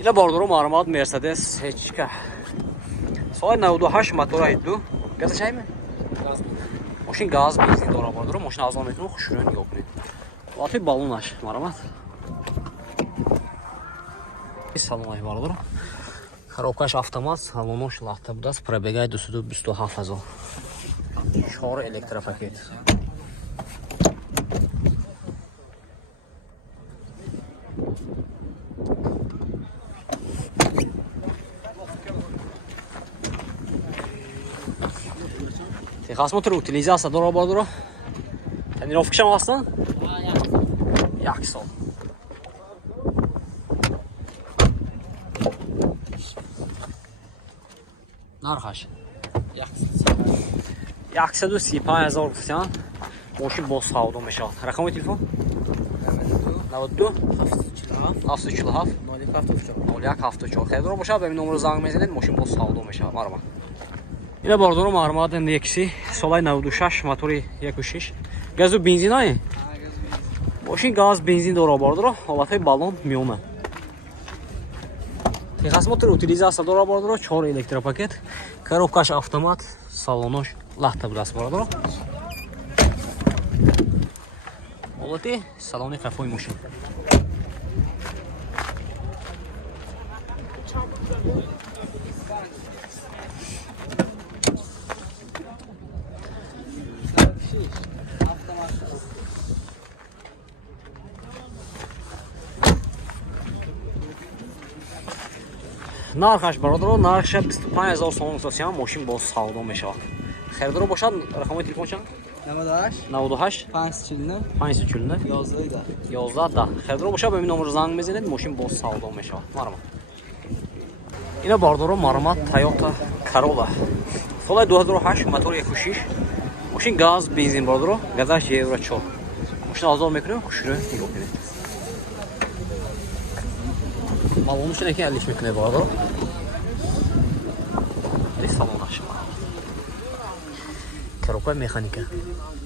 اینا باردارو معلومات مرسدس هیچ سال 98 موتور ایدو گاز چای می ماشین گاز بنزین داره باردارو ماشین از آن میتونه خوشگل نیوبرید واتی بالونش معلومات салони باردارو коробкаш автомат салонош лахта будас пробегай 227000 4 электропакет Техосмотр утилизация дорого бардоро. Тренировка шам ҳастан? Як сол. Нархаш? 135000 гуфтан. Мошин бо савдо мешавад. Рақами телефон? 92 747 0174. Хедро бошад ба ин номер занг мезанед, мошин бо савдо мешавад. Марма. Ина бардоро маърмад Nexi солаи 96 мотори 1.6 газу бензин ай мошин газ бензин дора бардоро ҳолатаи балон миёна техосмотр утилизация дора бардоро 4 электропакет коробкаш автомат салонош лахта будааст бардоро ҳолати салони қафои мошин нархаш бародаро нархаш 25000 сом сосиам мошин бо савдо мешавад херидоро бошад рақамои телефон чанд 98 549 11 10 херидоро бошад ба ин номер занг мезанед мошин бо савдо мешавад марма ина бародаро марма Toyota Corolla соли 2008 мотор 1.6 мошин газ бензин бародаро газаш евро 4 мошин озод мекунем хушро нигоҳ кунед балонуш неки алиш мекунед бародаро салонош коробка механика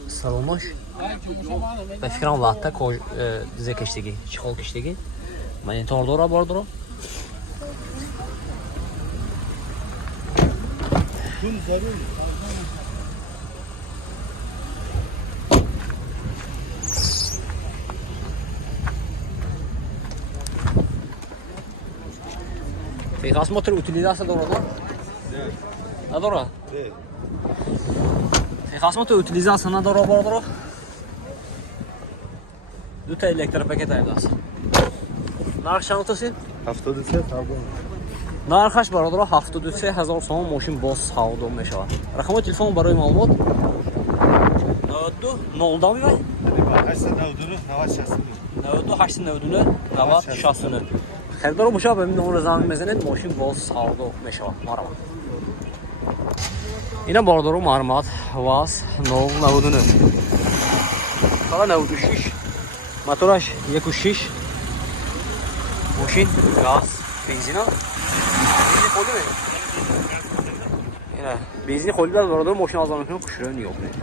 салонош ба фикрам латта дизе киштаги чихол киштаги монитор дора бародаро Техосмотр утилизация дора да? Надора? Техосмотр утилизация надора бардоро? Дута электропакет айдаст. Нарх чанд тасин? 73 савдо. Нархаш бардоро 73000 сом мошин бо савдо мешавад. Рақамои телефон барои маълумот 92 02 мивай? 899 90 69. Херидоро бошад ба ин номер занг мезанед мошин бо савдо мешавад. Марама. Ина бардоро маърмад ВАЗ 099 соли 96 мотораш 1.6 мошин газ бензина бензини холӣ дар бардоро мошин озод мекунем хушро нигоҳ кунед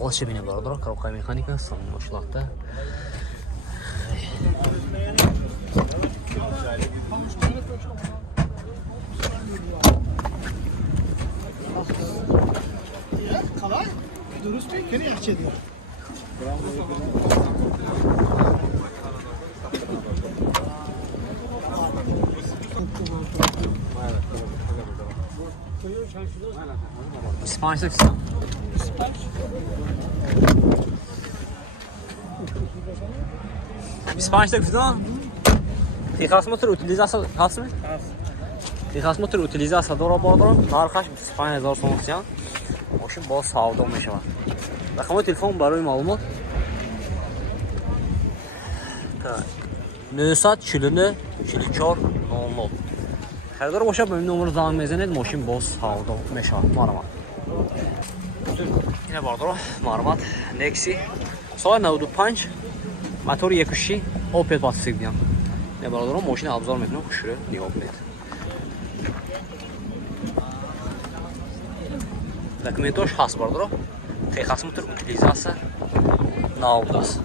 оч бинем бардоро коробка механика салонош лахта درست کنی یخچه دیر İspanya seksen. İspanya seksen. Техосмотр утилизация ҳаст ме? Техосмотр утилизация дора бардоро нархаш 25000 сом ҳастян мошин бо савдо мешавад. Рақамои телефон барои маълумот 949 44 00 херидоро бошад ба ин номер занг мезанед мошин бо савдо мешавад. Марама ина бардоро маърмад Nexi соли 95 мотори 1.6 Opel Pacific диям ина бардоро мошин абзор мекунем хушро нигоҳ кунед документош ҳаст бардоро техосмотр утилизация Naudas.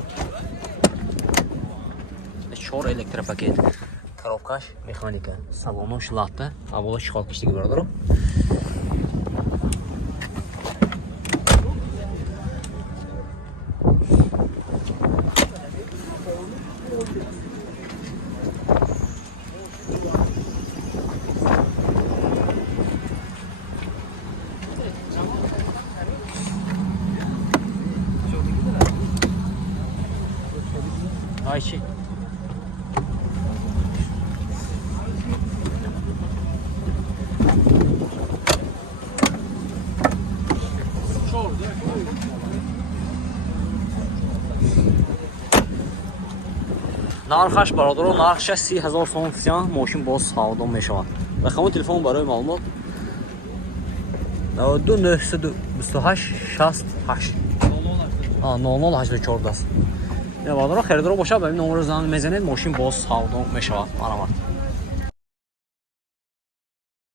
4 elektropaket. Коробкаш механика. Салонош латта. Аввало шиқот киштиги бародаро. Ayşe. нархаш бародаро нархаш 30000 сом фисян мошин боз савдо мешавад. Рақами телефон барои маълумот 92928 0084 аст. Бародаро херидоро бошад ба ин номеро зангь мезанед мошин боз савдо мешавад. Маромад.